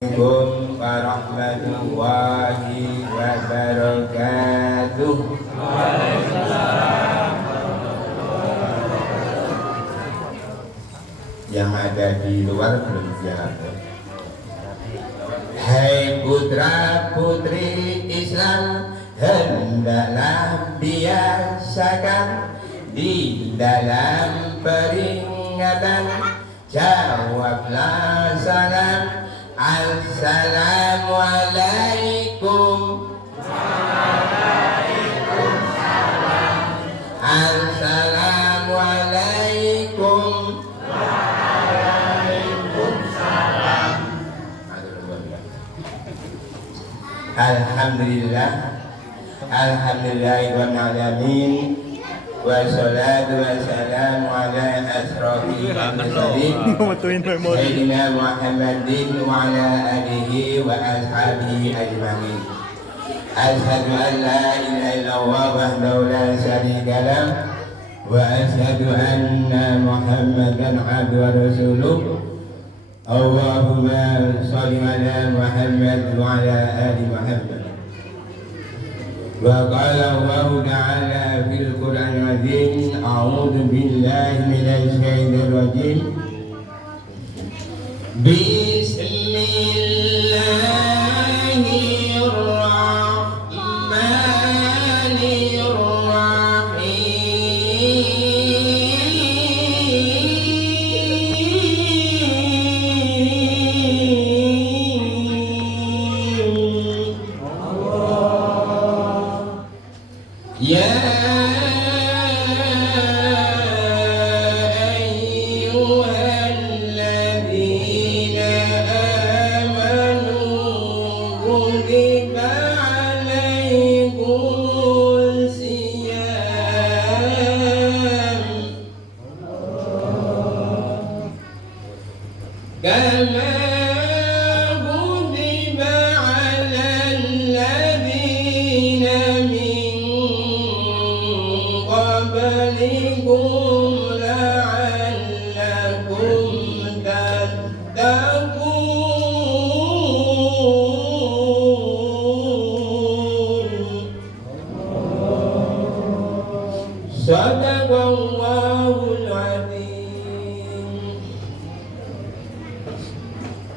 Assalamualaikum warahmatullahi wabarakatuh. Yang ada di luar belum siap. Hai putra putri Islam, hendaklah biasakan di dalam peringatan. Jawablah salam. Assalamualaikum. Waalaikumsalam. Assalamualaikum. Waalaikumsalam. Alhamdulillah. Alhamdulillahirabbil alamin. Wassalatu wassalamu ala asrofil mursalin Sayyidina Muhammadin wa ala alihi wa ashabihi ajma'in. Asyhadu an la ilaha illallah wahdahu la syarika lah wa asyhadu anna Muhammadan abduhu wa rasuluh. Allahumma shalli ala Muhammad wa ala ali Muhammad. Wa qala Allah ta'ala fil Qur'anil Azim, a'udzu billahi minasy syaithanir rajim.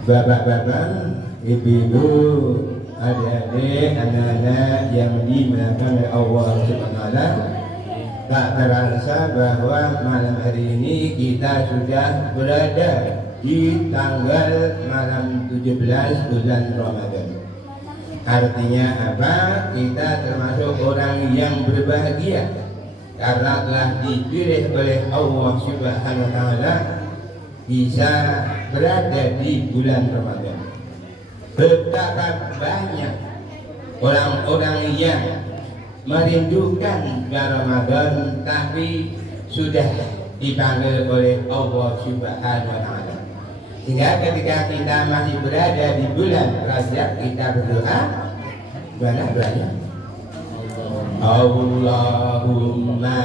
Bapak-bapak, ibu-ibu, adik-adik, anak-anak yang dimuliakan oleh Allah Subhanahu wa Ta'ala, tak terasa bahwa malam hari ini kita sudah berada di tanggal malam 17 bulan Ramadan. Artinya apa? Kita termasuk orang yang berbahagia karena telah dipilih oleh Allah Subhanahu wa Ta'ala bisa berada di bulan Ramadan. Betapa banyak orang-orang yang merindukan Ramadan tapi sudah dipanggil oleh Allah Subhanahu wa Ta'ala. Sehingga ketika kita masih berada di bulan Rajab, kita berdoa. Gimana doanya? Allahumma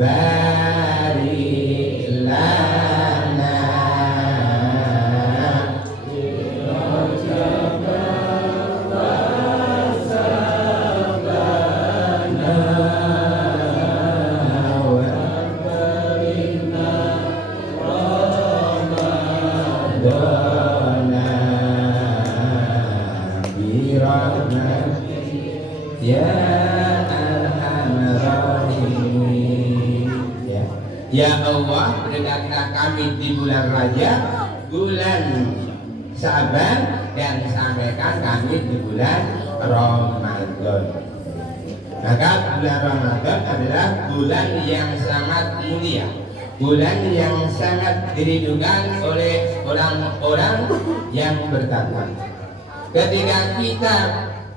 barik lana Ya Allah, berikanlah kami di bulan Rajab, bulan Syaban, dan sampaikan kami di bulan Ramadan. Maka bulan Ramadan adalah bulan yang sangat mulia, bulan yang sangat dirindukan oleh orang-orang yang bertakwa. Ketika kita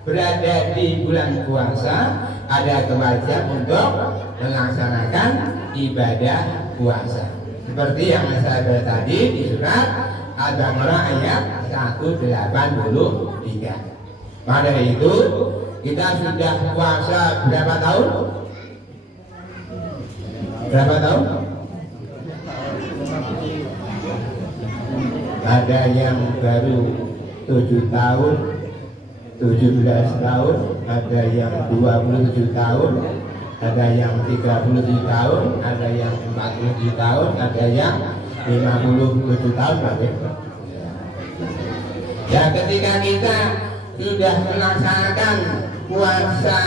berada di bulan puasa, ada kewajiban untuk melaksanakan ibadah puasa. Seperti yang saya baca tadi di surat Al-Baqarah ayat 183. Maka dari itu kita sudah puasa berapa tahun? Berapa tahun? Ada yang baru 7 tahun, 17 tahun, ada yang 27 tahun, ada yang 37 tahun, ada yang 47 tahun, ada yang 57 tahun, Pak. Ya, ketika kita sudah melaksanakan puasa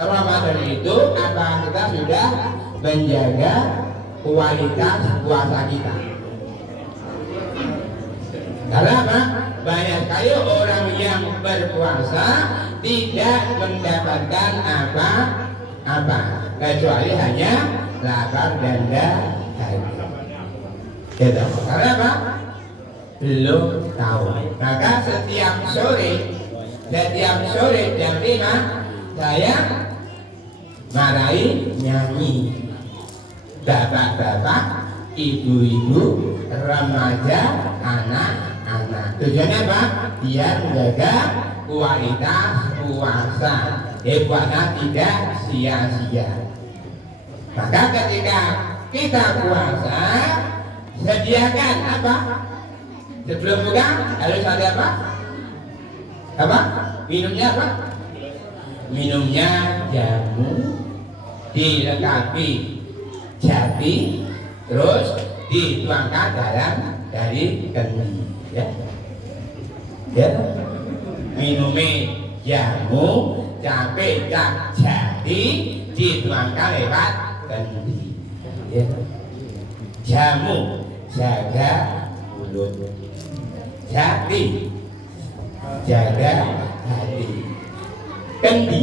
Ramadan itu, apa kita sudah menjaga kualitas puasa kita? Karena apa? Banyak sekali orang yang berpuasa tidak mendapatkan apa-apa kecuali hanya lapar dan dahaga. Gitu. Karena apa? Belum tahu. Maka setiap sore jam 5 saya marahi nyanyi. Bapak-bapak, ibu-ibu, remaja, anak-anak. Tujuannya apa? Biar menjaga kualitas puasa. Puasa tidak sia-sia. Maka ketika kita puasa, sediakan apa? Sebelum buka harus ada apa? Apa? Minumnya apa? Minumnya jamu, dilengkapi jati, terus dituangkan dari kendi, ya. Ya. Minumnya jamu, cabai dan jati, dituangkan lewat kendi, ya. Jamu jaga mulut, jati jaga hati, kendi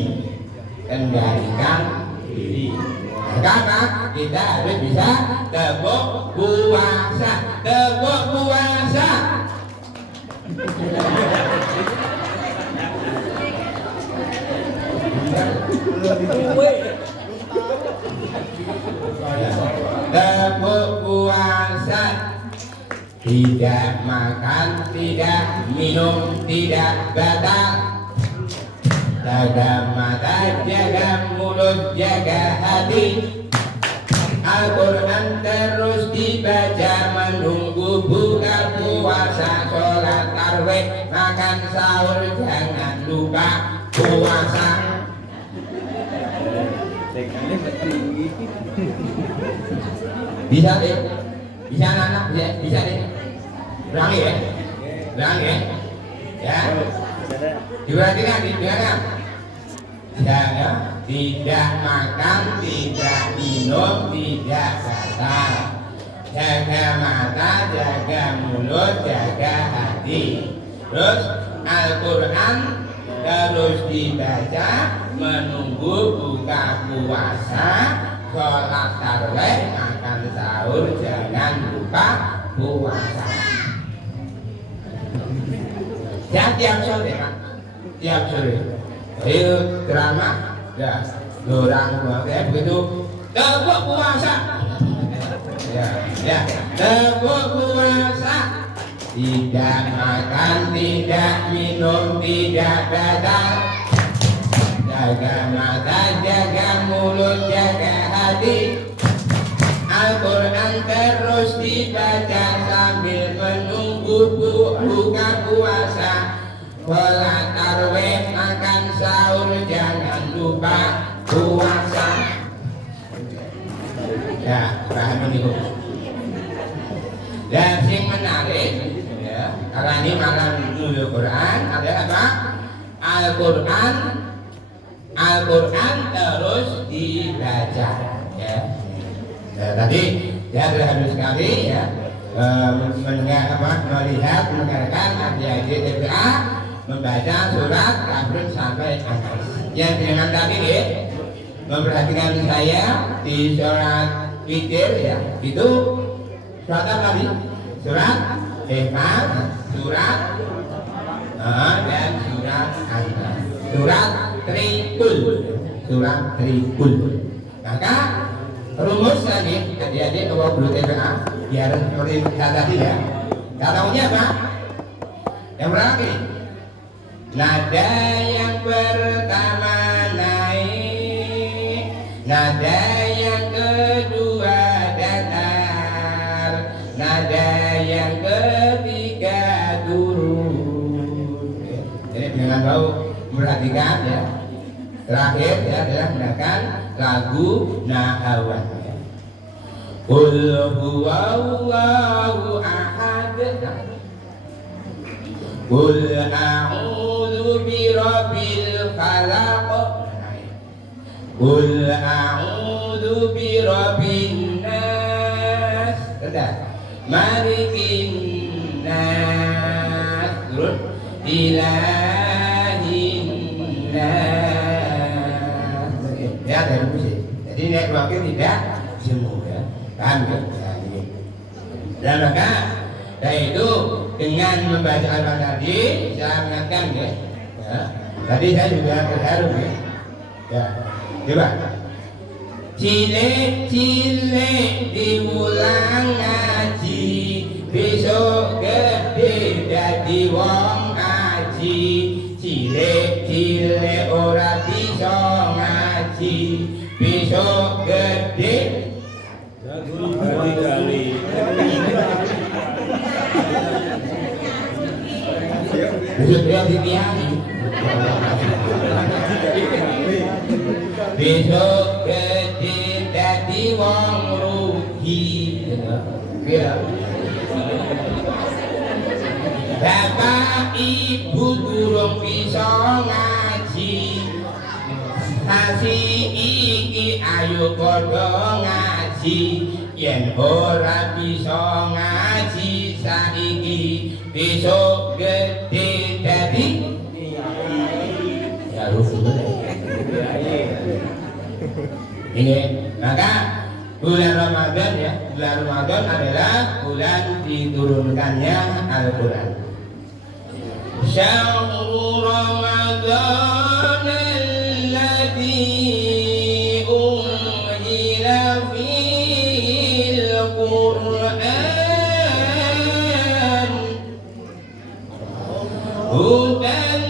kendalikan diri. Karena kita harus bisa teguk puasa, teguk puasa. Teguk puasa, tidak makan, tidak minum, tidak batal. Jaga mata, jaga mulut, jaga hati. Al-Quran terus dibaca, menunggu buka puasa, sholat tarawih, makan sahur, jangan lupa puasa. Bisa deh, bisa anak, bisa deh. Ulangi ya, ulangi ya. Diperhatikan, diperhatikan. Jangan, tidak makan, tidak minum, tidak batal. Jaga mata, jaga mulut, jaga hati. Terus Al-Quran terus dibaca, menunggu buka puasa, sholat tarawih, makan sahur, jangan lupa puasa. Ya, tiap sore, Pak. Tiap sore. Itu drama, ya, orang kayak begitu. Teguk puasa. Ya, teguk puasa. Tidak makan, tidak minum, tidak batal. Jaga mata, jaga mulut, jaga hati. Al-Quran terus dibaca sambil menunggu buka puasa. Sholat tarawih, makan sahur, jangan lupa puasa. Ya, paham ini Bu. Dan yang menarik, ya, karena ini malam nuzul Quran, ada apa? Al-Quran terus dibaca, ya. Nah, tadi saya sudah habis sekali, ya, melihat, mendengarkan adik-adik TPA membaca surat Kafirun sampai Anas. Yang dengan tadi, ya, memperhatikan saya di surat Witir, ya, itu surat apa tadi? Surat Ikhlas, surat dan surat Anas, surat Trikul, surat Trikul. Maka rumus tadi, adik-adik kalau guru TPA biar seperti tadi, ya. Tahunya apa? Yang berapa ini? Nada yang pertama naik, nada yang kedua datar, nada yang ketiga turun. dengan bau memperhatikan ya. Terakhir ya adalah menggunakan lagu Nahawan. Qul huwallahu ahad. Qul a'udzu birabbil falaq. Qul a'udzu birabbin nas. Malikin nas. Ilahin nas. Ya dari musik. Jadi nek wakil tidak semua ya. Kan ya. Dan maka yaitu dengan membaca Al-Fatihah tadi saya ingatkan ya. Tadi saya juga terharu ya. Ya. Coba. Cilik-cilik diulang ngaji, besok gede dadi wong ngaji. Cilik-cilik ora bisa ngaji, besok gede kali. Besok gede diani. Besok gede dadi wong rugi. Ya. Bapak ibu durung bisa ngaji, kasih iki ayo padha ngaji. Yen ora bisa ngaji saiki, besok gede dadi ya ini. Maka bulan Ramadan ya, bulan Ramadan adalah bulan diturunkannya Al-Quran. Syahrul Ramadan alladzi unzila fihi al-Quran hudan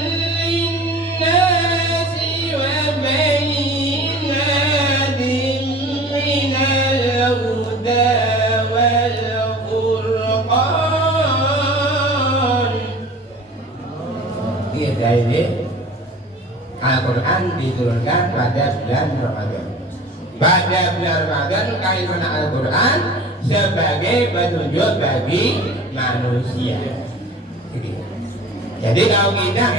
linnasi wa bayyinatin minal huda wal furqan. Ini Al-Quran diturunkan pada bulan Ramadan. Pada bulan Ramadan kaitan Al-Quran sebagai petunjuk bagi manusia. Jadi kalau kita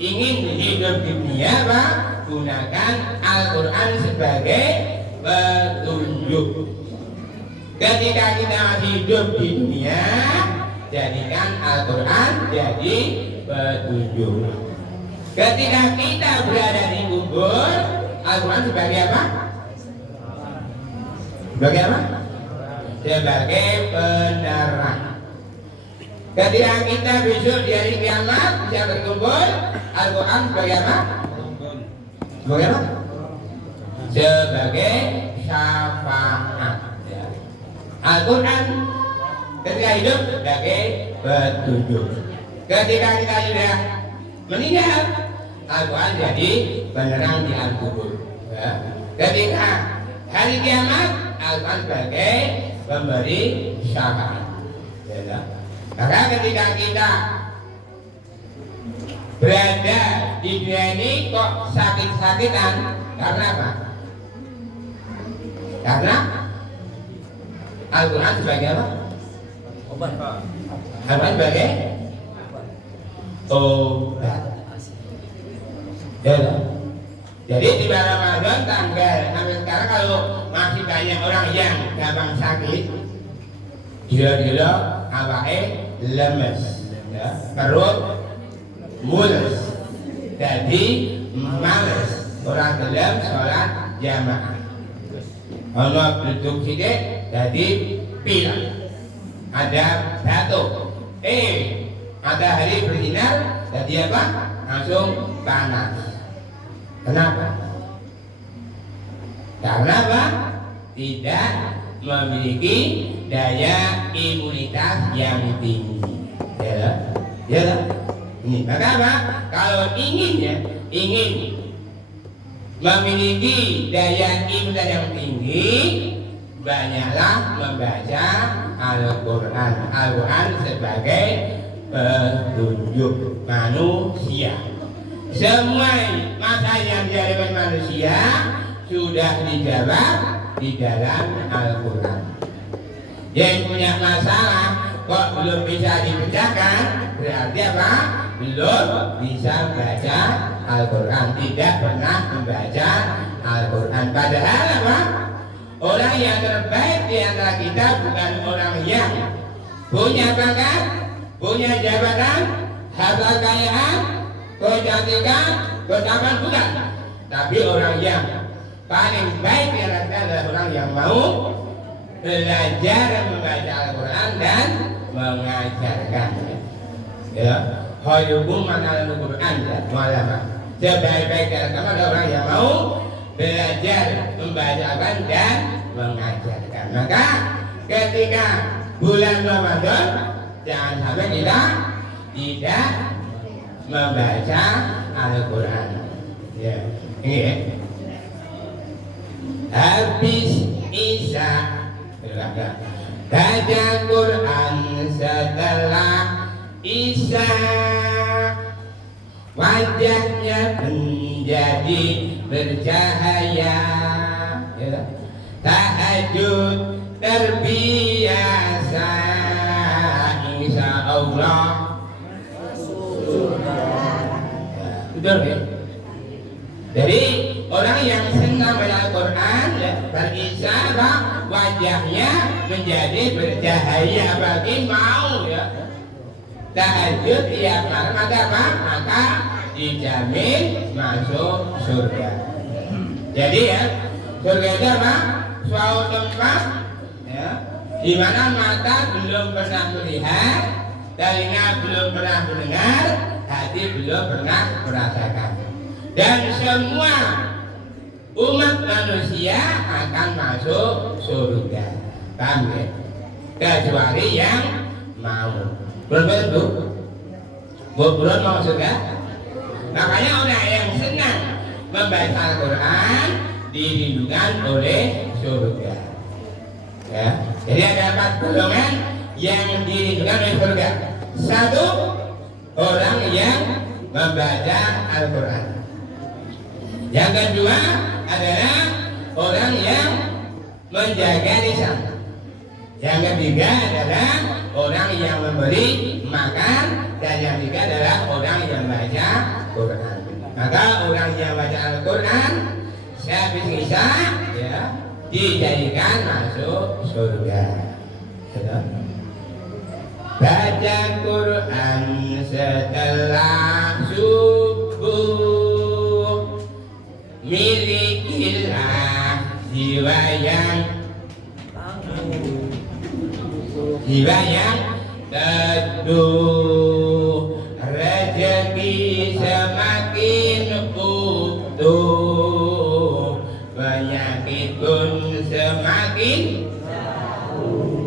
ingin hidup di dunia, Pak, gunakan Al-Quran sebagai petunjuk. Ketika kita masih hidup di dunia, jadikan Al-Quran jadi petunjuk. Ketika kita berada di kubur, Al-Quran sebagai apa? Sebagai apa? Sebagai penerang. Ketika kita besok di hari kiamat bisa berkumpul, Al-Quran sebagai apa? Sebagai apa? Sebagai syafaat. Al-Quran ketika hidup sebagai petunjuk. Ketika kita sudah meninggal, Al-Quran jadi penerang di al-kubur. Ya. Ketika hari kiamat, Al-Quran sebagai pemberi syafaat. Ya. Karena ketika kita berada di dunia ini kok sakit-sakitan, karena apa? Karena Al-Quran sebagai apa? Obat. Al-Quran sebagai obat. Ya, jadi di bulan Ramadan tanggal sampai sekarang kalau masih banyak orang yang gampang sakit, gila-gila, awake lemes, ya, perut mules, jadi males, orang gelem sholat jamaah. Kalau duduk sidik, jadi pilek, ada batuk, ada hari bersinar, jadi apa? Langsung panas. Kenapa? Karena apa? Tidak memiliki daya imunitas yang tinggi. Ya, ya. Ini maka apa? Kalau ingin memiliki daya imunitas yang tinggi, banyaklah membaca Al-Quran. Al-Quran sebagai petunjuk manusia. semua masalah yang dihadapi manusia sudah dijawab di dalam Al-Quran. Yang punya masalah kok belum bisa dipecahkan, berarti apa? Belum bisa baca Al-Quran, tidak pernah membaca Al-Quran. Padahal apa? Orang yang terbaik di antara kita bukan orang yang punya bakat, punya jabatan, harta kekayaan, kecantikan, ketapan, bukan. Tapi orang yang paling baik di antara kita adalah orang yang mau belajar membaca Al-Quran dan mengajarkannya. Ya, khairukum man 'allama Al-Quran ya, sebaik-baik dari kamu adalah orang yang mau belajar membacakan dan mengajarkan. Maka ketika bulan Ramadan jangan sampai kita tidak membaca Al-Quran. Ya, ini ya. Habis Isya baca Quran, setelah Isya wajahnya menjadi bercahaya, ya. Tahajud terbiasa, insya Allah betul ya? Jadi orang yang senang baca Al-Quran berisya wajahnya menjadi bercahaya, bagi mau ya tahajud tiap malam maka dijamin masuk surga. Jadi ya surga itu apa? Suatu tempat ya, di mana mata belum pernah melihat, telinga belum pernah mendengar, hati belum pernah merasakan. Dan semua umat manusia akan masuk surga, paham ya? Kecuali yang mau. Betul, bukan mau surga. Makanya orang yang senang membaca Al-Quran dirindukan oleh surga. Ya, jadi ada 4 golongan yang dirindukan oleh surga. Satu, orang yang membaca Al-Quran. Yang kedua adalah orang yang menjaga lisan. Yang ketiga adalah orang yang memberi makan, dan yang ketiga adalah orang yang baca Quran. Maka orang yang baca Al-Quran sehabis Isya ya dijadikan masuk surga. Baca Quran setelah subuh, milikilah jiwa yang teduh, rezeki semakin utuh, penyakit pun semakin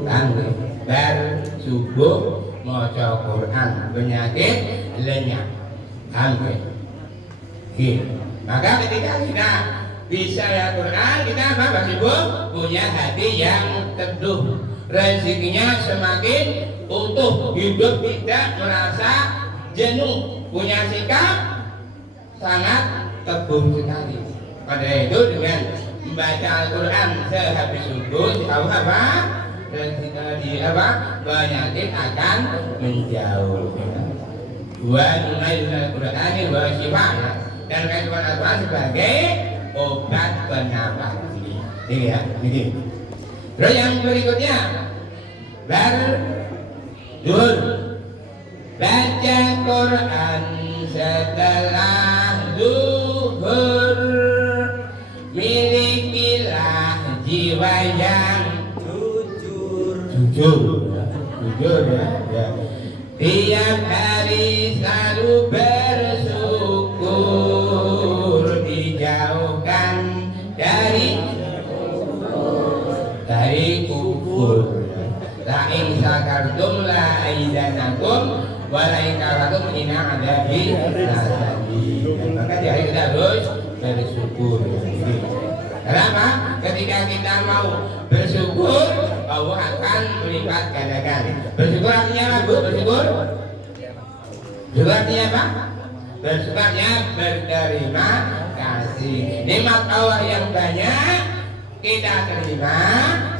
tangguh. Bersubuh maca Quran, penyakit lenyap, tangguh. Maka ketika kita bisa ya Quran, kita apa? Bersubuh punya hati yang teduh, rezekinya semakin utuh, hidup tidak merasa jenuh, punya sikap sangat teguh sekali. Pada itu dengan membaca Al-Quran sehabis subuh, tahu apa? Rezeki apa? Penyakit akan menjauh. Wa nunailah Al-Quran wa syifa, dan kandungan Al-Quran sebagai obat penafas. Ini ya, ini. Terus yang berikutnya berduhur, baca Quran setelah duhur, milikilah jiwa yang jujur ya. Tiap hari selalu bersyukur, dijauhkan dari kufur. La in syakartum la aidanakum wa la in kafartum inna adabi lasadid. Maka jadi kita harus bersyukur. Kenapa? Ketika kita mau bersyukur, Allah akan melipat gandakan. Bersyukur artinya apa, Bu? Bersyukur artinya apa? Bersyukurnya berterima kasih. Nikmat Allah yang banyak kita terima,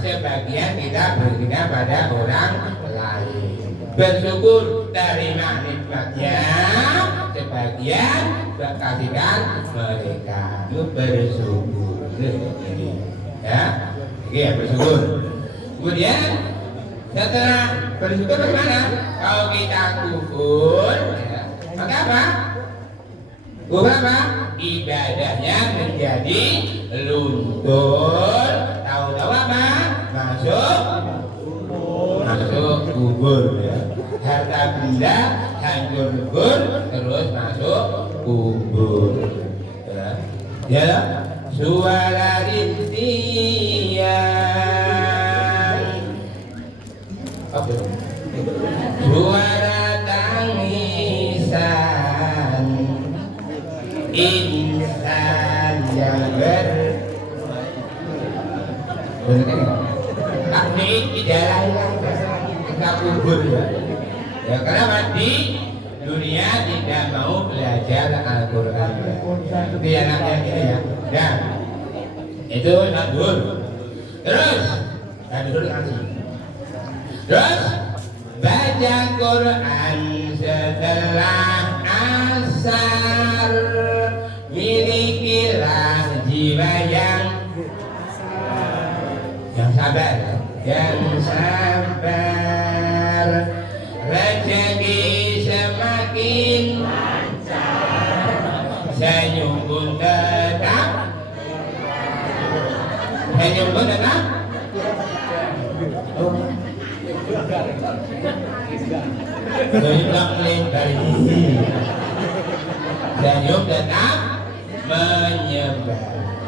sebagian kita berikan pada orang lain. Bersyukur terima nikmatnya, sebagian kasihkan mereka. Itu bersyukur. Ini ya, ini ya bersyukur. Kemudian setelah bersyukur bagaimana? Kalau kita kufur, ya, maka apa? Kufur apa? Ibadahnya menjadi luntur. Tahu-tahu apa? Masuk kubur ya. Harta benda hancur lebur, terus masuk kubur. Ya, suara rintian, suara tangisan insan yang taknik di jalan kita kubur ya. Ya karena di dunia tidak mau belajar Al-Quran. Itu yang namanya ini ya. Ya itu nadur. Terus nadur kasih. Terus baca Quran setelah asar, milikilah jiwa yang sabar, yang sabar, rezeki semakin lancar, senyum pun tetap, senyum pun tetap. Senyum tetap menyebar.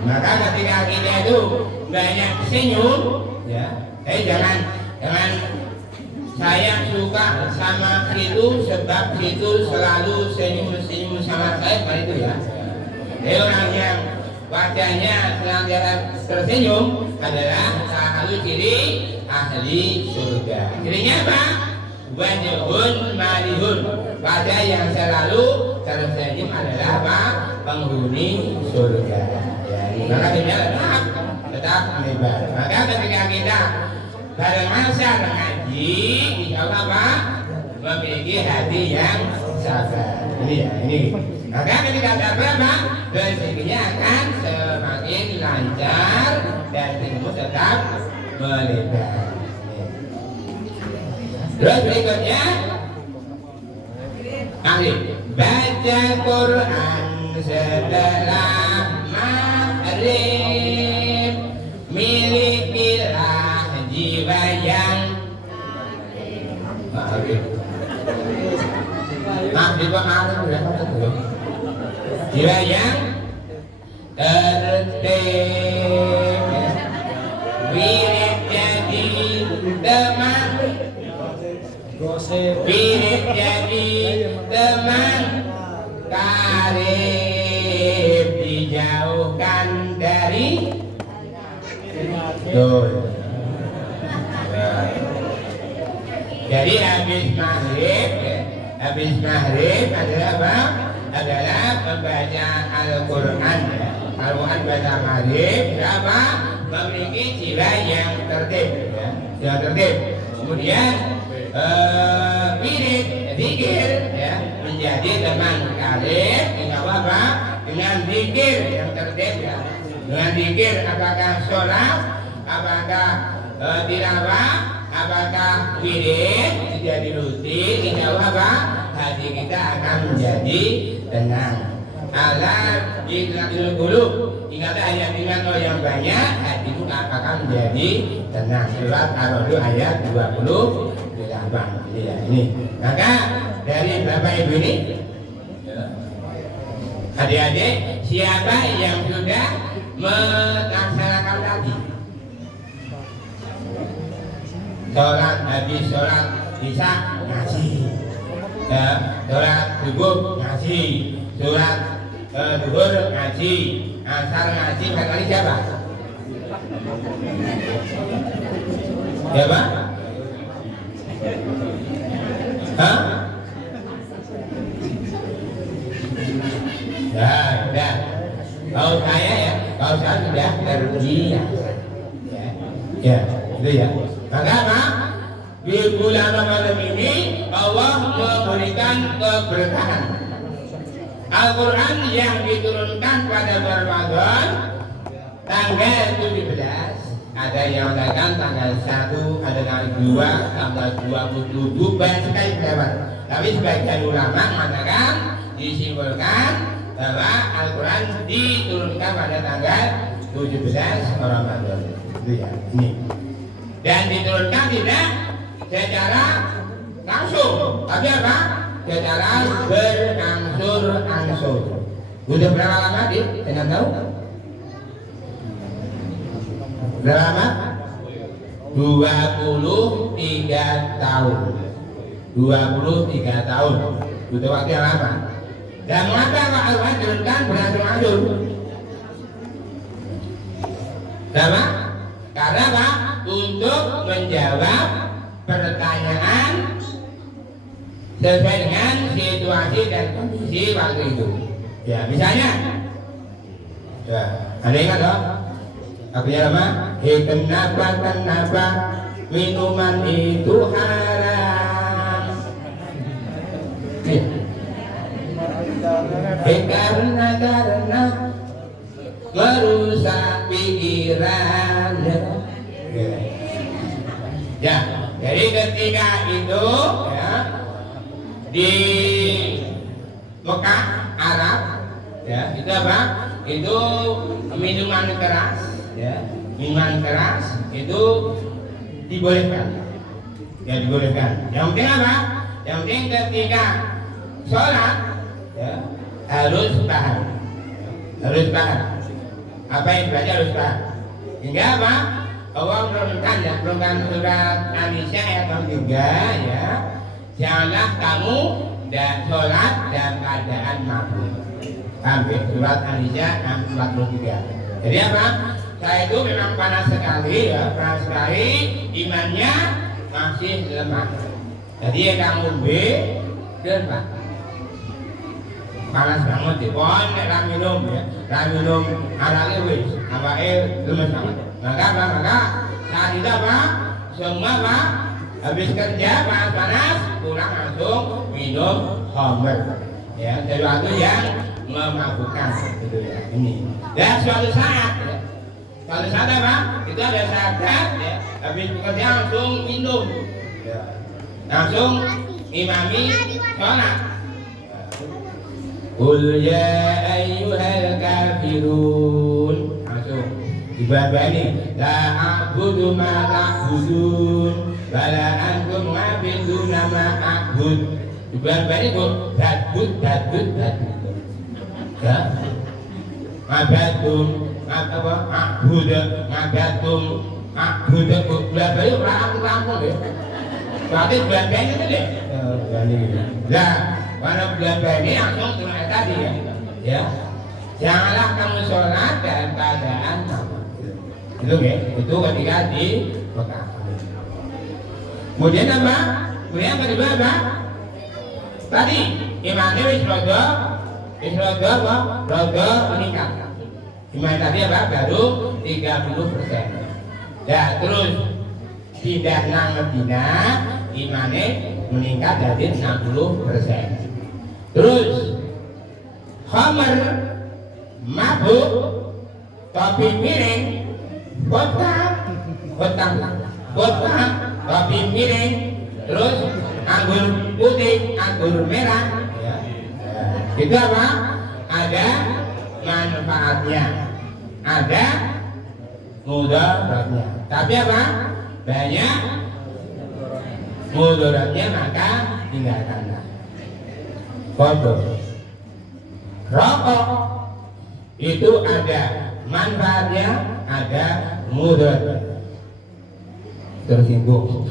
Maka ketika kita itu banyak senyum, ya, jangan saya suka sama itu sebab itu selalu senyum sama saya, seperti itu ya. Orang yang wajahnya senantiasa tersenyum adalah salah satu ciri ahli surga. Cirinya apa? Wajhun malihun, wajah yang selalu tersenyum adalah apa? Penghuni surga. Ya, maka dia tetap lebar. Maka ketika kita bareng masa mengaji, insya Allah apa? Memiliki hati yang sabar. Ini ya, ini. Maka ketika sabar apa? Rezekinya akan semakin lancar dan ilmu tetap melebar. Terus berikutnya, baca Quran setelah maghrib, milikilah jiwa yang maghrib. Maghrib jiwa yang tertib, wirid jadi teman, wirid jadi teman karib, dijauhkan dari dosa. Jadi habis maghrib adalah apa? Adalah membaca Al-Quran. Al-Quran baca maghrib apa? Memiliki jiwa yang tertib, ya. Yang tertib. Kemudian wirid, zikir, ya, menjadi teman karib. Dengan apa? Dengan zikir yang tertib, ya. Dengan zikir apakah sholat, apakah tilawah, apakah wirid menjadi rutin, insya Allah apa? Hati kita akan menjadi tenang. Allah diingatkan dulu, ingatlah ayat Allah yang banyak, hati itu akan menjadi tenang. Surat Ar-Ra'd ayat 28. Ini. Maka dari Bapak Ibu ini, adik-adik, siapa yang sudah melaksanakan tadi? Sholat, habis sholat isya ngaji, ya, sholat subuh ngaji, sholat zuhur ngaji, asar ngaji, kali siapa? Siapa? Hah? ada. Kalau saya ya, kalau saya sudah terbiasa. Ya, itu ya. Maka apa? Di bulan Ramadan ini Allah memberikan keberkahan. Al-Quran yang diturunkan pada bulan Ramadan tanggal 17, ada yang mengatakan tanggal 1, ada tanggal 2, tanggal 27, banyak sekali pendapat. Tapi sebagian ulama mengatakan disimpulkan bahwa Al-Quran diturunkan pada tanggal 17 Ramadan. Itu ya, ini. Dan diturunkan tidak secara langsung, tapi apa? Secara berangsur-angsur. Udah berapa lama di? Saya tahu. Berapa lama? 23 tahun. 23 tahun. Butuh waktu yang lama. Dan mengapa Al-Quran diturunkan berangsur-angsur? Sama? Karena apa? Untuk menjawab pertanyaan sesuai dengan situasi dan kondisi waktu itu. Ya, misalnya, ya, ada ingat dong? Artinya apa? Kenapa minuman itu haram? Karena merusak pikiran. Ya, jadi ketika itu ya, di Mekah Arab ya, itu apa? Itu minuman keras ya, minuman keras itu dibolehkan. Ya, dibolehkan. Yang penting apa? Yang penting ketika sholat ya, harus paham. Harus paham. Apa yang dibaca harus paham. Hingga apa? Allah menurunkan surat An-Nisa ayat 3 ya. Janganlah kamu sholat dalam keadaan mabuk. Sampai surat An-Nisa 43. Jadi apa? Saya itu memang panas sekali ya, panas sekali, imannya masih lemah. Jadi ya kamu dan Pak. Panas banget di pohon, minum ya, minum araknya wis, apa lemes banget. Maka saat itu apa? Semua apa? Habis kerja panas-panas, pulang langsung minum khamr. Ya, sesuatu yang memabukkan gitu ya. Ini. Dan suatu saat ya, suatu saat apa? Itu ada sahabat ya, habis bekerja langsung minum. Ya. Langsung imami sholat. Qul ya ayyuhal kafirun. Langsung dibabani la a'budu ma ta'budun wala antum ngabiduna ma a'bud. Dibabani kok badut ya ngabadum apa a'bud ngabadum a'bud kok dibabani ora aku ya. Berarti dibabani itu deh. Lah pada bulan ini langsung turun tadi ya. Janganlah kamu sholat dalam keadaan mabuk. Itu ya, itu ketika di Mekah. Kemudian apa? Kemudian kedua apa? Tadi imannya wis rodo apa? Rodo meningkat. Iman tadi apa? Baru 30%. Ya terus pindah nang Madinah, imannya meningkat dari 60%. Terus khamr mabuk topi miring kotak topi miring terus anggur putih anggur merah ya. Itu apa? Ada manfaatnya, ada mudaratnya, tapi apa? Banyak mudaratnya, maka tinggalkanlah. Foto rokok itu ada manfaatnya, ada mudaratnya. Tersinggung.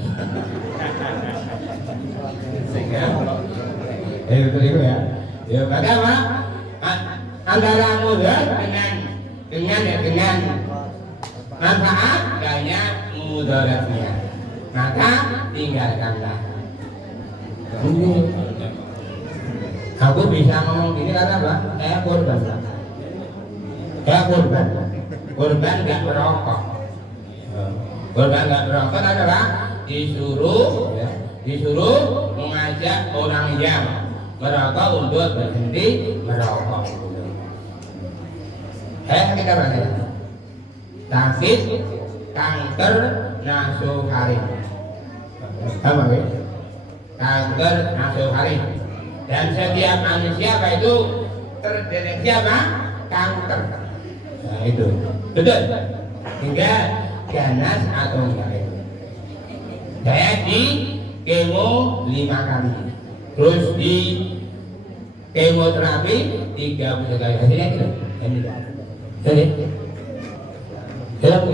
Itu ya. Ya pada apa? Antara mudarat dengan manfaat banyak mudaratnya, maka tinggalkanlah. Ini aku bisa ngomong gini karena apa? Saya korban. Ya kurban. Kurban nggak merokok. Kurban nggak merokok adalah disuruh mengajak orang yang merokok untuk berhenti merokok. Kita baca. Sakit kanker nasofaring. Apa ya? Kanker nasofaring. Dan setiap manusia itu terdeteksi apa? Kanker. Nah itu betul. Hingga ganas atau enggak itu. Saya di kemo 5 kali, terus di kemoterapi 30 kali. Hasilnya gitu. Jadi, jalan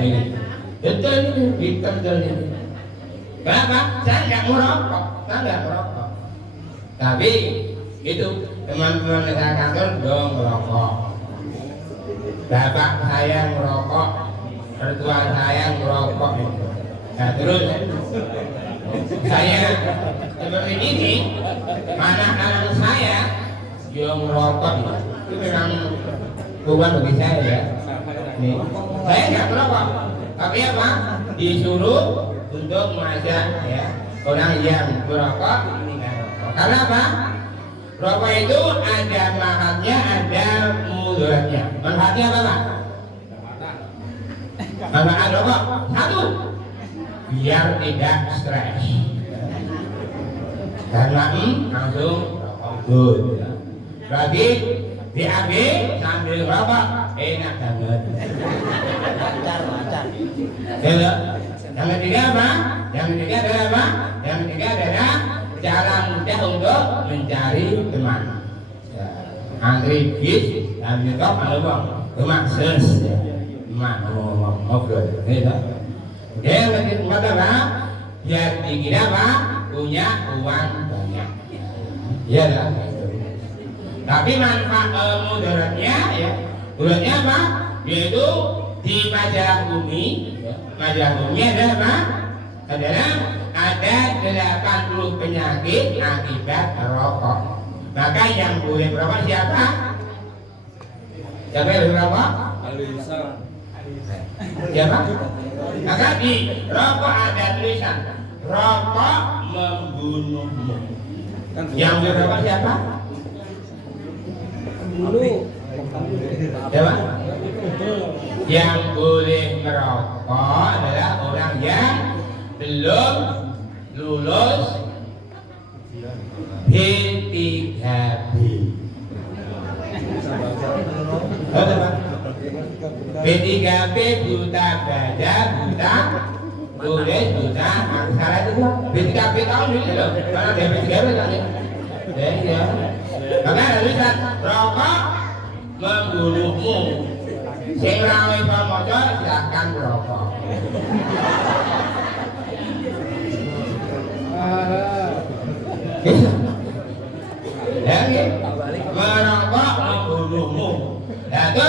ini, betul ini, betul ini. Kenapa? Saya nggak merokok, Tapi itu teman-teman saya kantor dong merokok. Bapak saya merokok, mertua saya merokok. Nah terus saya seperti ini, anak-anak saya yang merokok itu memang bukan bagi saya ya. Nih, saya nggak merokok, tapi apa? Disuruh untuk mengajak ya orang yang merokok. Karena apa? Rokok itu ada manfaatnya, ada mudaratnya. Manfaatnya apa Pak? Manfaat rokok satu, biar tidak stres. Karena langsung good. Berarti BAB sambil rokok enak banget. Lancar. Yang ketiga apa? Yang ketiga adalah apa? Yang ketiga adalah cara mudah untuk mencari teman. Ya. Antri bis, ambil top, bang, teman ses, teman ngobrol. Yang ketiga apa? Biar dikira apa? Punya uang banyak. Iya lah. Tapi manfaat mudaratnya ya, mudaratnya apa? Yaitu di majalah bumi. Majalah bumi adalah apa? Adalah ada 80 penyakit akibat rokok. Maka yang boleh merokok siapa? Siapa yang boleh merokok? Siapa? Maka di rokok ada tulisan rokok membunuhmu. Yang boleh merokok siapa? Siapa? Yang boleh merokok adalah orang yang belum lulus B3B. B3B buta baca, buta tulis, buta aksara itu. B3B tahun ini loh, karena dia B3B tadi. Ya. Maka ada tulisan rokok membunuhmu. Sing rawe pamaca silakan merokok. Merokok membunuhmu. Lalu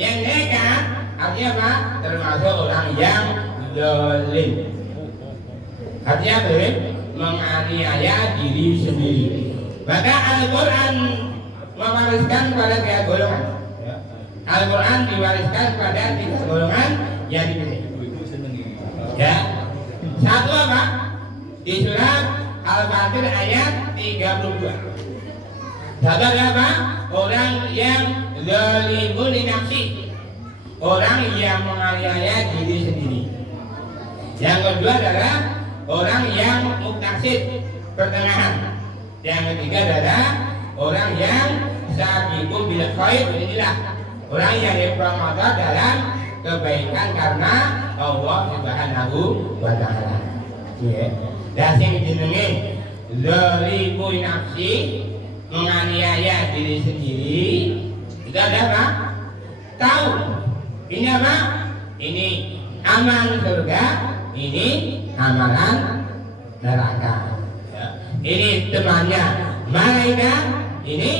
yang nekat artinya apa? Termasuk orang yang zalim. Artinya apa? Menganiaya diri sendiri. Maka Al-Quran mewariskan pada 3 golongan. Al-Quran diwariskan pada 3 golongan yang dipilih. Ya. Satu apa? Di surat Al-Fatir ayat 32. Satu adalah apa? Orang yang zalimun li nafsi. Orang yang menganiaya diri sendiri. Yang kedua adalah orang yang muktasid, pertengahan. Yang ketiga adalah orang yang sabiqun bil khair, inilah orang yang berpromotor dalam kebaikan karena Allah Subhanahu wa taala. Ya. Dan sing jenenge zalimun nafsi, menganiaya diri sendiri, itu ada apa? Tahu ini apa? Ini amal surga, ini amalan neraka. Ya. Ini temannya malaikat, ini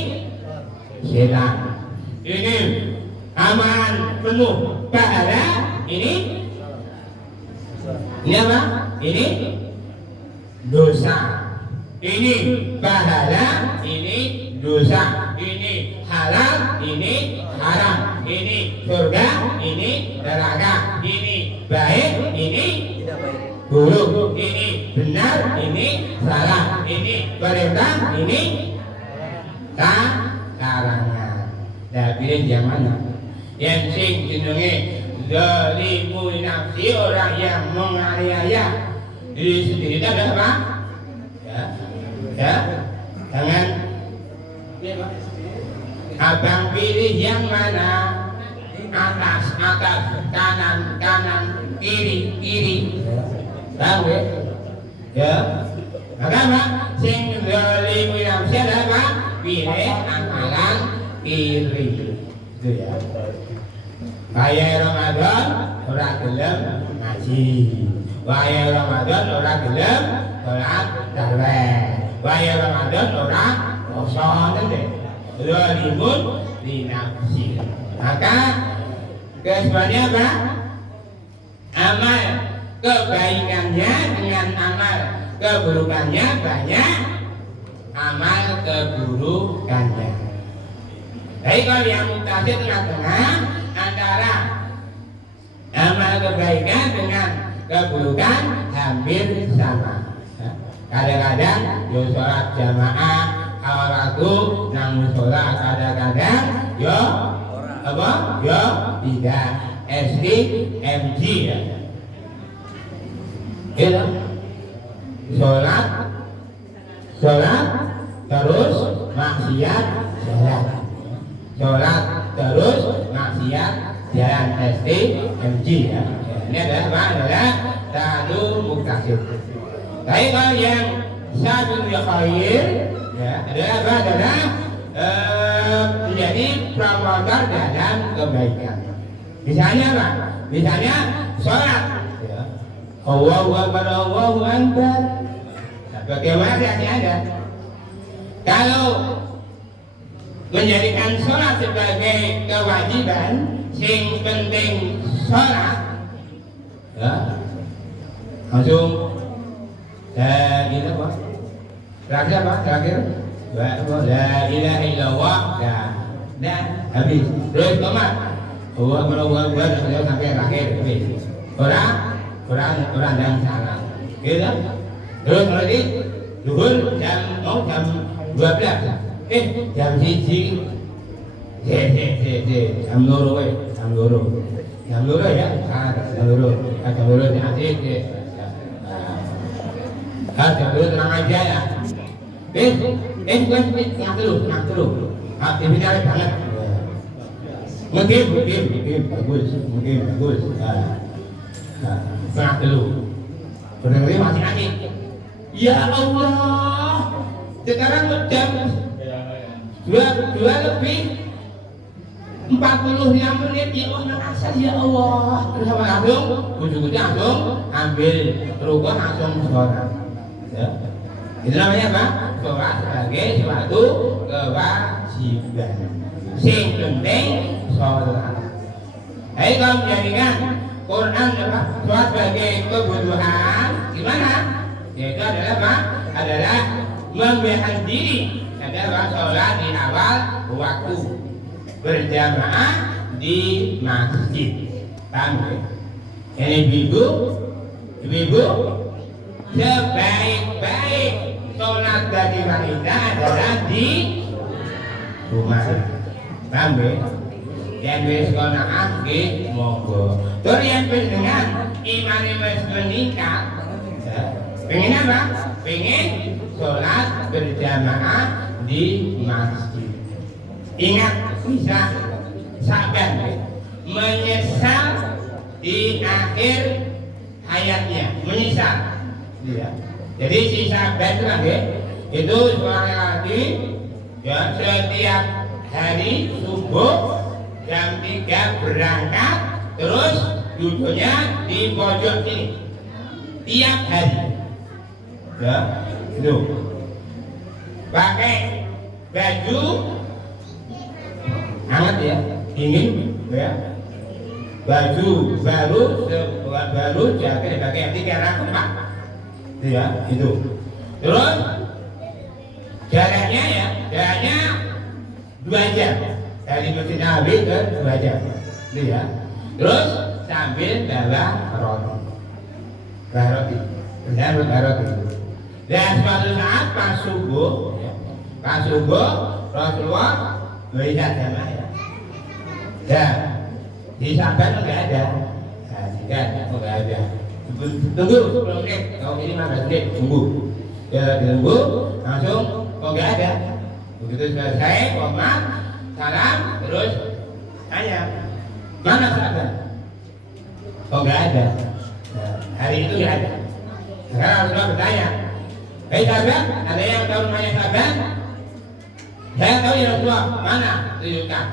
setan. Ini amalan penuh pahala, ini apa? Ini dosa. Ini pahala, ini dosa. ini halal, ini haram, ini surga, ini neraka, ini baik, ini tidak baik, buruk, ini benar, ini salah, ini perintah, ini karangan. Nah, pilih yang mana? Yang sing jenenge zalimu nafsi, orang yang menganiaya diri sendiri itu adalah apa? Ya, jangan abang pilih yang mana? Atas, kanan, kiri. Tahu ya? Maka apa? Sing zalimu nafsi adalah apa? Pilih kanan, kiri. Itu ya. Kaya Ramadan ora gelem ngaji. Waya Ramadan ora gelem salat tarawih. Waya Ramadan ora poso deh. Zalimun li nafsi. Maka kesemuanya apa? Amal kebaikannya dengan amal keburukannya banyak. Amal keburukannya. Jadi kalau yang mutasid tengah-tengah antara amal kebaikan dengan keburukan hampir sama. Kadang-kadang yo sholat jamaah awal waktu nang sholat, kadang-kadang yo apa? Yo tidak SD MG ya. Gitu. Sholat terus maksiat jalan. Sholat terus maksiat jalan SD MG ya. Ini adalah apa? Adalah satu muktasib. Tapi kalau yang satu khair ya adalah apa? Adalah menjadi promotor dalam kebaikan. Misalnya apa? Misalnya sholat ya. Allahu Akbar, Allahu Akbar. Bagaimana ada? Kalau menjadikan sholat sebagai kewajiban, sing penting sholat, ya, langsung ini apa? Terakhir apa? Terakhir, la ilaha illallah, dah habis. Terus komat, Allahu Akbar sampai terakhir habis. Orang dan salah, gitu. Terus nanti duhur jam 12. Jam 1. Jam loro ya. Jam loro asik. Jam loro tenang aja ya. Yang dulu. Aktivitas banget. Mungkin bagus. Setengah dulu. Benar-benar masih asik. Ya Allah, sekarang jam 2 lebih 45 menit. Ya Allah, asal ya Allah. Terus apa langsung? Ujung-ujungnya langsung ambil rukun, langsung sholat. Ya. Itu namanya apa? Sholat sebagai suatu kewajiban. Sing penting sholat. Jadi kalau menjadikan Quran apa? Sholat sebagai kebutuhan, gimana? Yaitu adalah apa? Adalah membiasakan diri adalah sholat di awal waktu, berjamaah di masjid. Paham ya? Ini ibu sebaik-baik sholat bagi wanita adalah di rumah. Paham ya? Yang sekolah asli monggo. Terus yang dengan iman meningkat. Pengen apa? Pengen sholat berjamaah di masjid. Ingat, bisa sabar menyesal di akhir hayatnya, menyesal. Ya. Jadi si sabar itu lagi itu seorang laki ya setiap hari subuh jam 3 berangkat, terus duduknya di pojok sini tiap hari. Ya, itu pakai baju hangat ya, dingin ya, baju baru jaket pakai 3 rangkap ya, itu. Terus jaraknya 2 jam dari Masjid Nabawi ke 2 jam, itu ya. Terus sambil bawa roti, benar roti. Dan suatu saat pas subuh, Rasulullah melihat jamaah ya. Dan di Saban nggak ada, nggak ada. Tunggu 10 menit, kalau ini 15 menit, tunggu. Ya tunggu, langsung nggak ada. Begitu selesai, komat, salam, terus tanya, mana Saban? Nggak ada. Nah, hari itu nggak ada. Sekarang Rasulullah bertanya, hei Saban, ada yang tahu namanya Saban? Saya tahu ya Rasulullah, mana? Tunjukkan.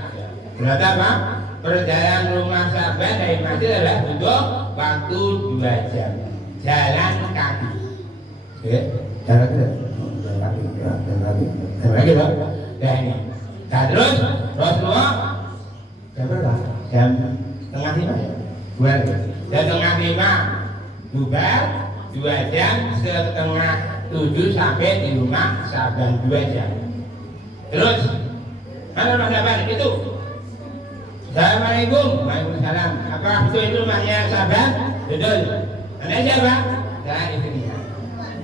Ternyata apa? Perjalanan rumah Saban dari Masjid adalah butuh waktu 2 jam jalan kaki. Jalan kaki loh. Nah ini. Nah terus Rasulullah jam berapa? Jam setengah 5 ya? Jam setengah 5 bubar 2 jam setengah 7 sampai di rumah Saban 2 jam. Terus mana rumah Saban itu? Assalamualaikum. Waalaikumsalam. Apa betul itu rumahnya Saban? Betul. Anda siapa? Saya istrinya.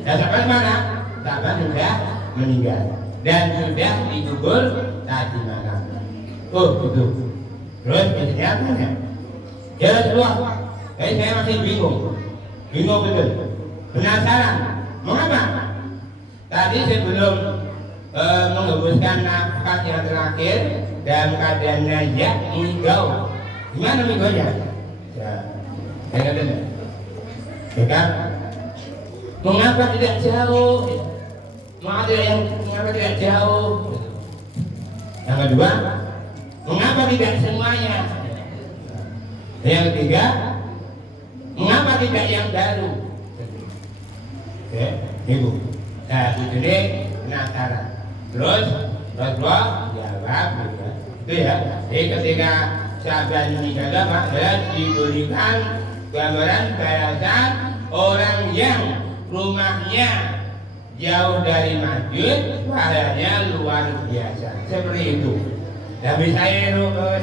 Dan Saban mana? Saban sudah meninggal dan sudah dikubur tadi malam. Oh betul. Terus istrinya tanya, ya Rasulullah, saya masih bingung betul. Penasaran. Mengapa? Tadi sebelum menghembuskan nafas yang terakhir dalam keadaan najak mingau. Gimana mingaunya? Ya, saya katakan. Ya, mengapa tidak jauh? Mengapa tidak jauh? Yang kedua, mengapa tidak semuanya? Yang ketiga, mengapa tidak yang baru? Oke, ibu. Nah, ini penasaran. Terus Rasulullah jawab gitu. Itu ya. Jadi ketika Saban meninggal adalah diberikan gambaran balasan orang yang rumahnya jauh dari masjid pahalanya luar biasa. Seperti itu. Dan misalnya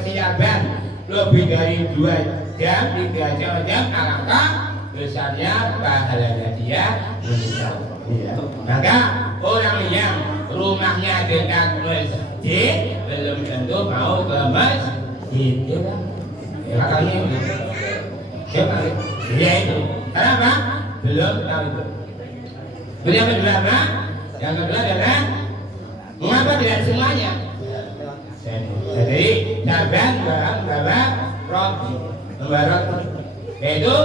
Saban lebih dari 2 jam, 3 jam alangkah besarnya pahalanya dia meninggal. Ya. Maka orang yang rumahnya dekat masjid belum tentu mau ke masjid, ya kan? Makanya ya itu. Kenapa? Belum tahu itu. Yang kedua, adalah mengapa tidak semuanya? Jadi Saban bawa roti, yaitu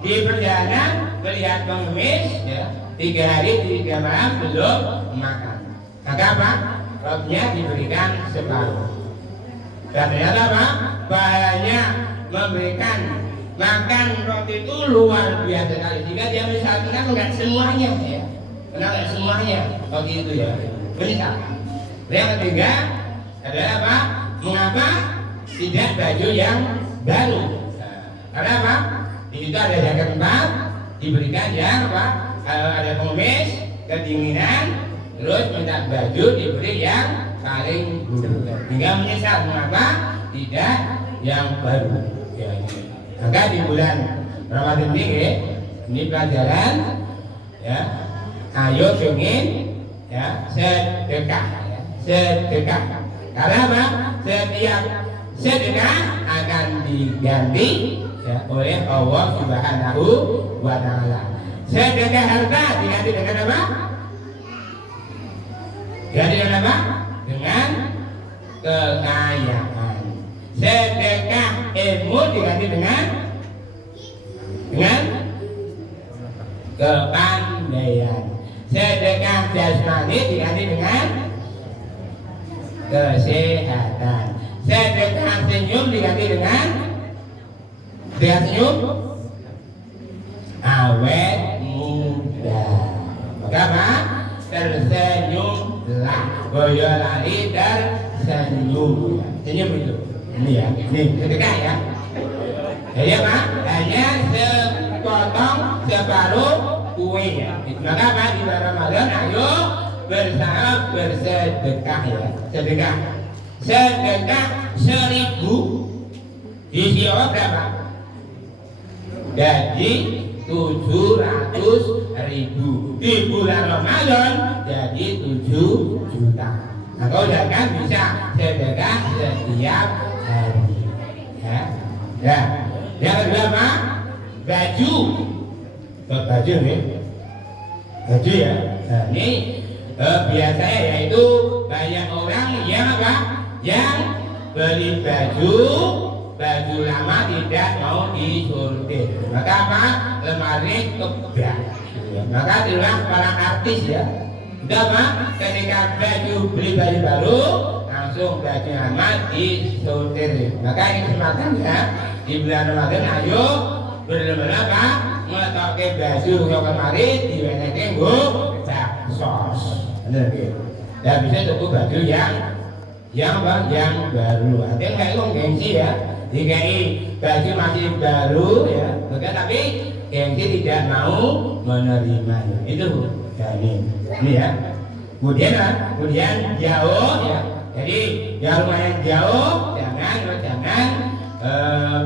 di perjalanan melihat pengemis, ya, 3 hari 3 malam belum makan. Maka apa? Rotinya diberikan separuh. Dan ternyata apa? Bahayanya memberikan makan roti itu luar biasa sekali. Jika dia misalkan enggak semuanya, ya, enggak semuanya roti itu ya. Misal. Yang ketiga adalah apa? Mengapa tidak baju yang baru? Nah, karena apa? Di situ ada jaga tempat diberikan yang apa? Kalau ada pengemis, kedinginan, terus minta baju diberi yang paling buruk. Hingga menyesal mengapa tidak yang baru. Ya, ini. Maka di bulan Ramadan ini pelajaran, ya, ayo ingin, ya, sedekah, ya, sedekah. Karena apa? Setiap sedekah akan diganti, ya, oleh Allah Subhanahu wa Ta'ala. Sedekah harta diganti dengan apa? Diganti dengan apa? Dengan kekayaan. Sedekah ilmu diganti dengan kepandaian. Sedekah jasmani diganti dengan kesehatan. Sedekah senyum diganti dengan senyum awet muda. Maka apa? Tersenyumlah, boyolali tersenyum. Senyum itu. Ini ya, ini sedekah ya. Jadi apa? Hanya sepotong separuh kue ya. Maka apa? Di bulan Ramadan ayo bersama bersedekah ya. Sedekah. sedekah 1000 diisi Allah berapa? Jadi 700.000 di bulan Ramadan jadi 7 juta. Nah, kalau kan bisa sedekah setiap hari. Ya. Ya. Yang kedua apa? Baju. Baju nih. Baju ya. Nah, ini biasanya yaitu banyak orang yang apa? Yang beli baju lama tidak mau disortir. Maka apa? Lemari kebak. Maka itulah para artis ya. Udah mah ketika beli baju baru langsung baju lama disortir. Maka ini kesempatannya di bulan Ramadan ayo benar-benar apa? Meletakkan baju ke lemari diwenekin sos. Benar gitu. Dan bisa cukup baju yang baru. Artinya kayak lo gengsi ya. DKI baju masih baru ya, bukan, tapi gengsi tidak mau menerima itu. Ya, ini ya. Kemudian jauh ya. Jadi yang lumayan jauh, jangan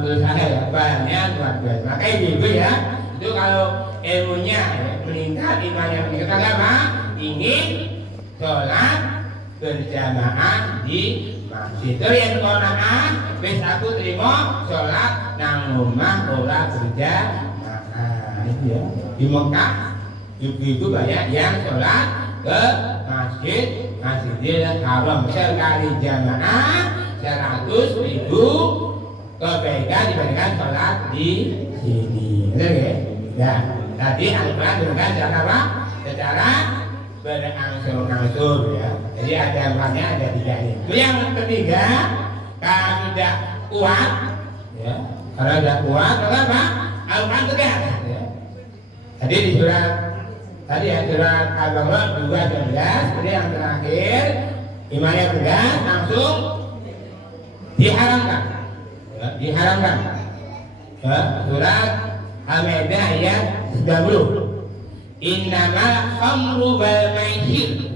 berusaha ya, banyak luar biasa. Maka ibu ya, itu kalau ilmunya ya, meningkat, imannya meningkat, apa? Ingin sholat berjamaah di masjid. Itu yang kona'ah, wis aku terima sholat nang omah ora berjamaah. Itu ya. Di Mekah itu banyak yang sholat ke Masjidil Haram sekali jamaah 100.000 kebaikan dibandingkan sholat di sini. Benar ya? Ya. Tadi Al-Quran diberikan secara apa? Secara berangsur-angsur ya. Jadi ada emangnya ada 3 ini. Itu yang ketiga, kalau tidak kuat ya. Kalau tidak kuat, maka apa? Al-Quran tegas ya. Jadi di surat tadi ya, surat Al-Baqarah 2:11, jadi yang terakhir imannya tegas langsung diharamkan ya, diharamkan ya, surat Al-Maidah ayat 90. Innamal khamru wal maisir.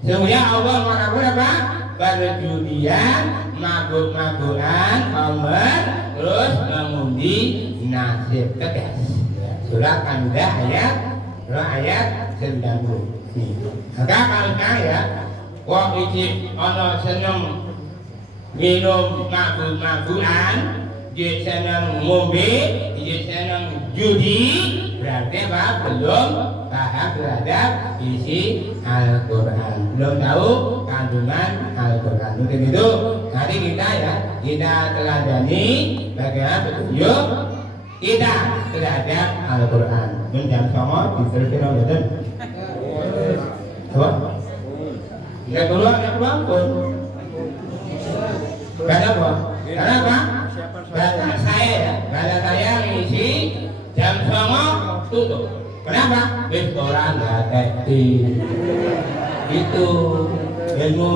Sesungguhnya Allah mengatakan apa? Perjudian, mabuk-mabukan, khamr, terus mengundi nasib. Tegas. Surat Al-Maidah ayat 90. Maka kalau ya, wong iki ana seneng minum mabuk-mabukan, dia seneng ngombe, dia seneng judi, berarti apa? Belum paham terhadap isi Al-Quran, belum tahu kandungan Al-Quran. Untuk itu nanti kita teladani bagaimana petunjuk kita terhadap Al-Quran. Jam sama diteruskan betul. Apa? Yang keluar pun. Kenapa? Kenapa? Batas saya ya, batas saya ngisi jam 09.00 tutup. Kenapa? Restoran nggak teknik. Itu ilmu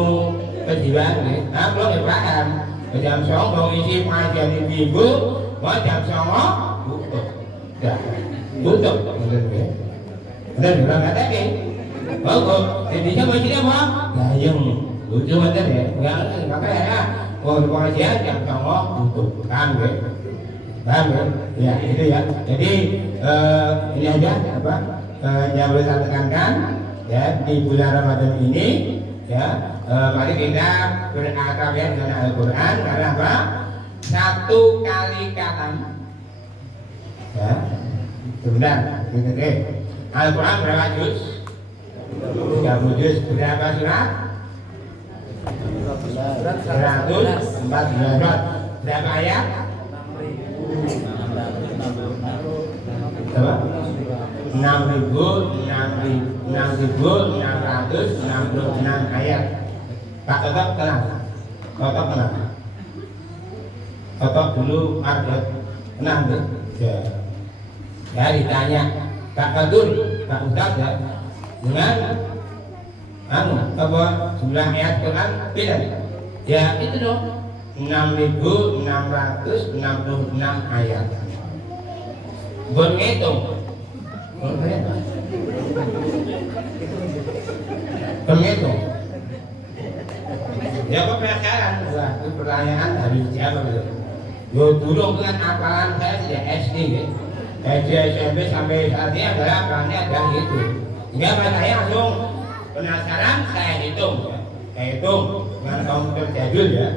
kejiwaan nih. Nah, belum paham. Jam 09.00 mau ngisi pengajian ibu, mau jam 09.00 tutup. Ya, tutup. Benar nggak teknik. Bagus. Intinya baca apa? Gayung. Lucu bener ya. Makanya pengajian jam 09.00 tutup. Paham ya? Paham ya? Ya itu ya. Jadi ini aja apa yang boleh saya tekankan ya di bulan Ramadan ini ya. Mari kita beraktivitas dengan Al-Quran karena apa? 1 kali khatam ya. Sebentar, Al-Quran berapa juz? 30 juz. Berapa surat? 114 surat. Berapa ayat? Berapa? 6.666 ayat. Pak Totok kenal? Totok kenal? Totok dulu Arjot kenal tuh? Ya ditanya Pak Kadur, Pak Ustaz ya, dengan apa jumlah ayat Quran beda? Ya itu dong, 6.666 ayat. Bon ngitung. Penghitung Ya kok penasaran? Wah, itu pertanyaan harus dijawab itu. Yo dulu kan hafalan saya sejak SD ya. SD SMP sampai saat ini adalah hafalannya adalah itu. Sehingga saya langsung penasaran, saya hitung ya. Saya hitung dengan komputer jadul ya.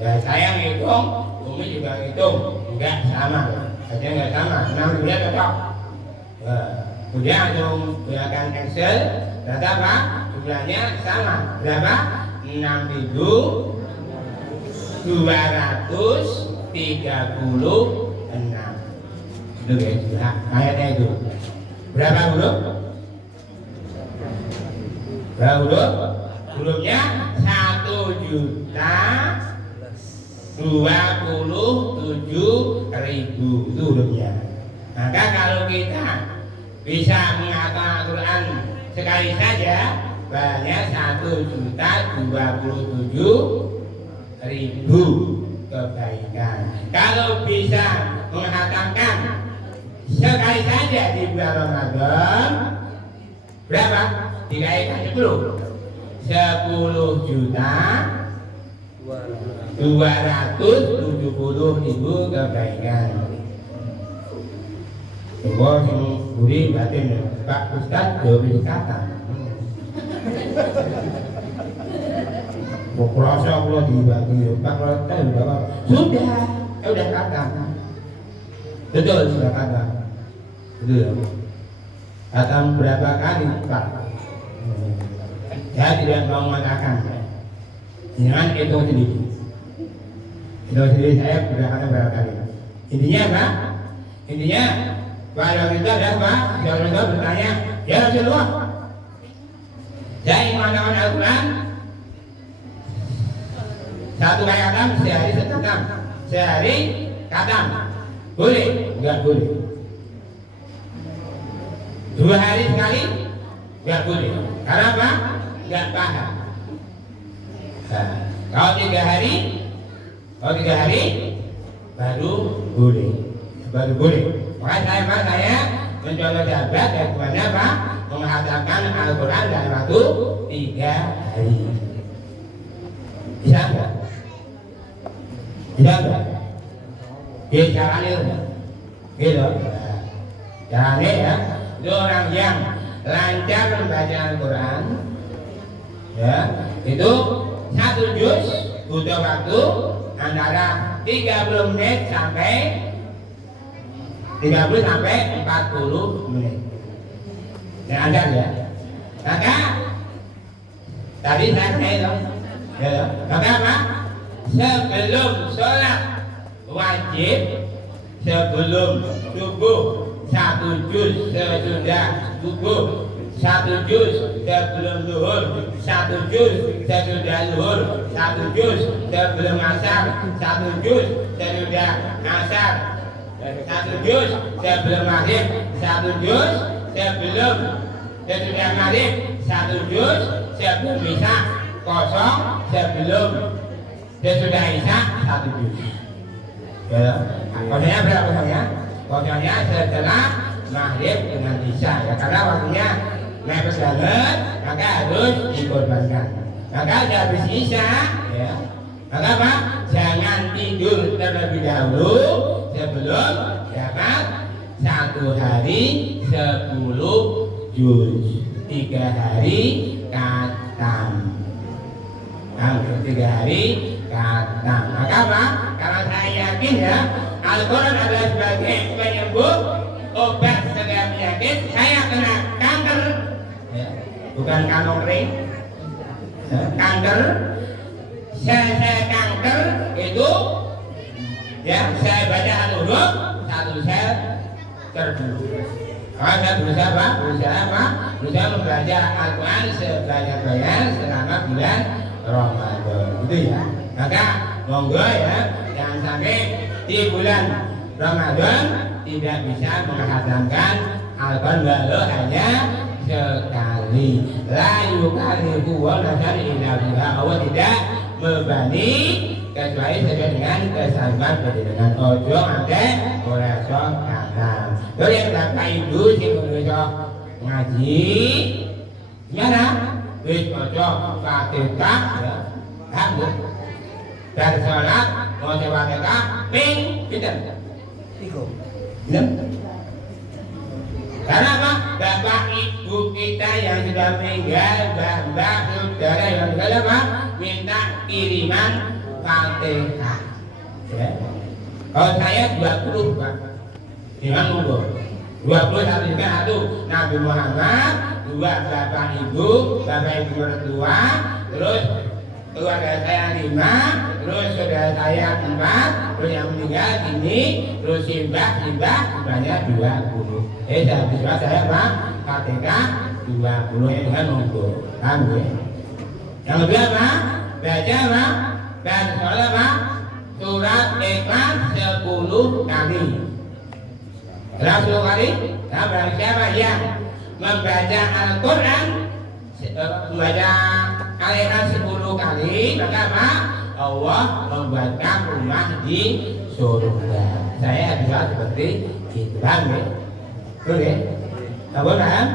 Ya saya ngitung, Umi juga ngitung, enggak sama. Saja enggak sama, 6 bulan cocok. Ya. Kemudian langsung gunakan Excel, data apa? Jumlahnya sama. Berapa? 6.236. Itu guys, nah, ayatnya itu. Berapa huruf? Berapa huruf? Hurufnya 1.027.000 itu hurufnya. Maka kalau kita bisa menghafal Al-Quran sekali saja banyak 1.027.000 kebaikan. Kalau bisa menghatamkan sekali saja di bulan Ramadan berapa? Dikalikan 10.270.000 kebaikan. Coba sing buri batin ya, Pak Ustaz jawab kata. Pokoknya Allah dibagi Pak Ustaz sudah kata. Betul sudah kata. Betul. Kata berapa kali Pak? Saya tidak mau mengatakan. Jangan itu sendiri. Itu sendiri saya sudah kata berapa kali. Intinya apa? Intinya pada kita ada apa? Rasulullah bertanya, ya Rasulullah, saya ingin mengamalkan Al-Quran 1 kali khatam sehari sekhatam, sehari khatam, boleh? Enggak boleh. 2 hari sekali? Enggak boleh. Karena apa? Enggak paham. Nah, kalau 3 hari baru boleh. Baru boleh. Maka saya mencoba sahabat dan kepada apa? Menghatamkan Al-Quran dalam waktu 3 hari. Bisa enggak? Bisa enggak? Ya caranya enggak? Gitu. Caranya ya, itu orang yang lancar membaca Al-Quran ya, itu 1 juz butuh waktu antara 30 menit sampai 30 sampai 40 menit. Yang ada ya. Maka tadi saya itu, ya, maka apa? Sebelum sholat wajib, sebelum subuh 1 juz, sesudah subuh 1 juz, sebelum zuhur 1 juz, sesudah zuhur 1 juz, sebelum asar 1 juz, sesudah asar 1 juz, sebelum maghrib 1 juz, sebelum sesudah maghrib 1 juz, sebelum isya kosong, sebelum sesudah isya 1 juz. Ya, kosongnya berapa kosongnya? Kosongnya setelah maghrib dengan isya ya, karena waktunya mepet banget, maka harus dikorbankan. Maka habis isya ya, maka apa? Jangan tidur terlebih dahulu sebelum dapat 1 hari 10 juz, 3 hari khatam. 3 hari khatam. Maka apa? Karena saya yakin ya, Al-Quran adalah sebagai penyembuh, obat segala penyakit. Saya kena kanker, ya, bukan kantong kering, kanker. Saya kanker itu ya, saya baca huruf 1 sel terbunuh. Saya berusaha apa? Berusaha membaca Al-Quran sebanyak-banyak selama bulan Ramadan. Gitu ya. Maka monggo ya, jangan sampai di bulan Ramadan tidak bisa menghatamkan Al-Quran walau hanya sekali. La yukallifu nafsan illa biha. Allah tidak membebani kecuali sesuai dengan kesanggupan dengan ojo ante merasa khatam. Terus yang Bapak Ibu sing menungso ngaji, gimana? wis maca Fatihah ya. Hamdul. Dan salat maca Fatihah ping pinten? 3. Ya. Karena apa? Bapak ibu kita yang sudah meninggal, mbak saudara yang sudah apa? Minta kiriman Fatihah. Ya. Kalau saya 20 Pak. Gimana monggo? 20 satu Nabi Muhammad, 2 bapak ibu mertua, terus keluarga saya 5, terus saudara saya 4, terus yang meninggal ini, terus simbah sebanyak 20. Saya Pak, Fatihah 20 dengan monggo. Paham ya? Yang kedua Pak, baca Pak, dan sholat Pak, surat Ikhlas 10 kali. 10 kali, nah barang siapa yang membaca Al-Quran, membaca Al-Ikhlas 10 kali, maka apa? Allah membuatkan rumah di surga. Saya juga seperti itu, paham ya? Betul ya? Apa paham?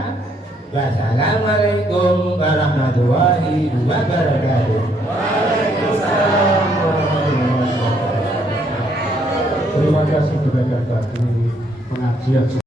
Wassalamualaikum warahmatullahi wabarakatuh. Waalaikumsalam warahmatullahi wabarakatuh. Terima kasih kepada Pak pengajian.